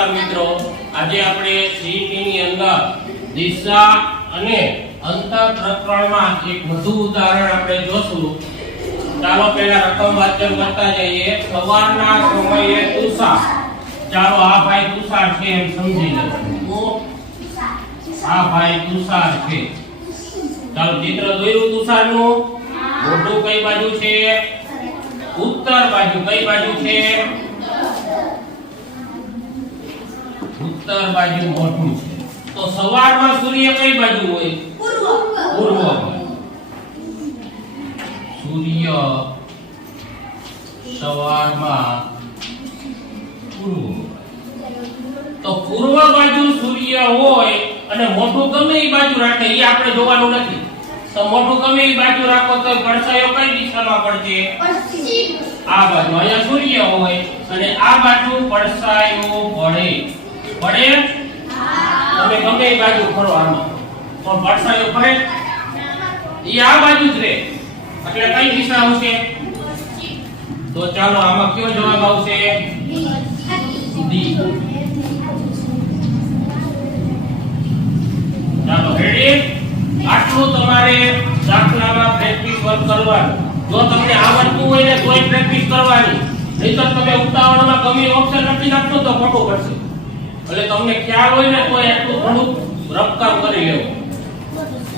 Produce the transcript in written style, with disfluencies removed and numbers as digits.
નમસ્કાર મિત્રો, આજે આપણે સીઈટી ની અંદર દિશા અને અંતર પ્રકરણમાં એક વધુ ઉદાહરણ આપણે જોશું. ચાલો પહેલા રકમ વાંચન કરતા જઈએ. સવારના સમયે તુષાર, ચાલો આ ભાઈ તુષાર છે એમ સમજી લો. આ ભાઈ તુષાર છે. ચાલો ચિત્ર દોર્યું તુષારનું. મોઢું કઈ બાજુ છે? ઉત્તર બાજુ. કઈ બાજુ છે? ઉત્તર બાજુ મોઢું છે. તો સવારમાં સૂર્ય કઈ બાજુ હોય? પૂર્વ બાજુ. સૂર્ય સવારમાં પૂર્વ. તો પૂર્વ બાજુ સૂર્ય હોય અને મોઢું ગમે એ બાજુ રાખે એ આપણે જોવાનું નથી. તો મોઢું ગમે એ બાજુ રાખો તો પડછાયો કઈ દિશામાં પડશે? આ બાજુ. અહીંયા સૂર્ય હોય અને આ બાજુ પડછાયો પડે. પડે? તમે ગમે એ બાજુ ફરો આમાં પણ પડછાયો પડે એ આ બાજુ જ રહે. એટલે કઈ દિશા આવશે? તો ચાલો આમાં કયો જવાબ આવશે? ડી. ચાલો રેડી? આટલું તમારે દાખલામાં પ્રેક્ટિસ વર્ક કરવાનું. જો તમને આવડતું હોય ને તોય પ્રેક્ટિસ કરવાની, નહીંતર તમે ઉતાવળમાં ગમે ઓપ્શન લખી નાખશો તો ખોટું પડશે. એટલે તમને ખ્યાલ હોય ને તો એટલું થોડું રફકામ કરી લેવું.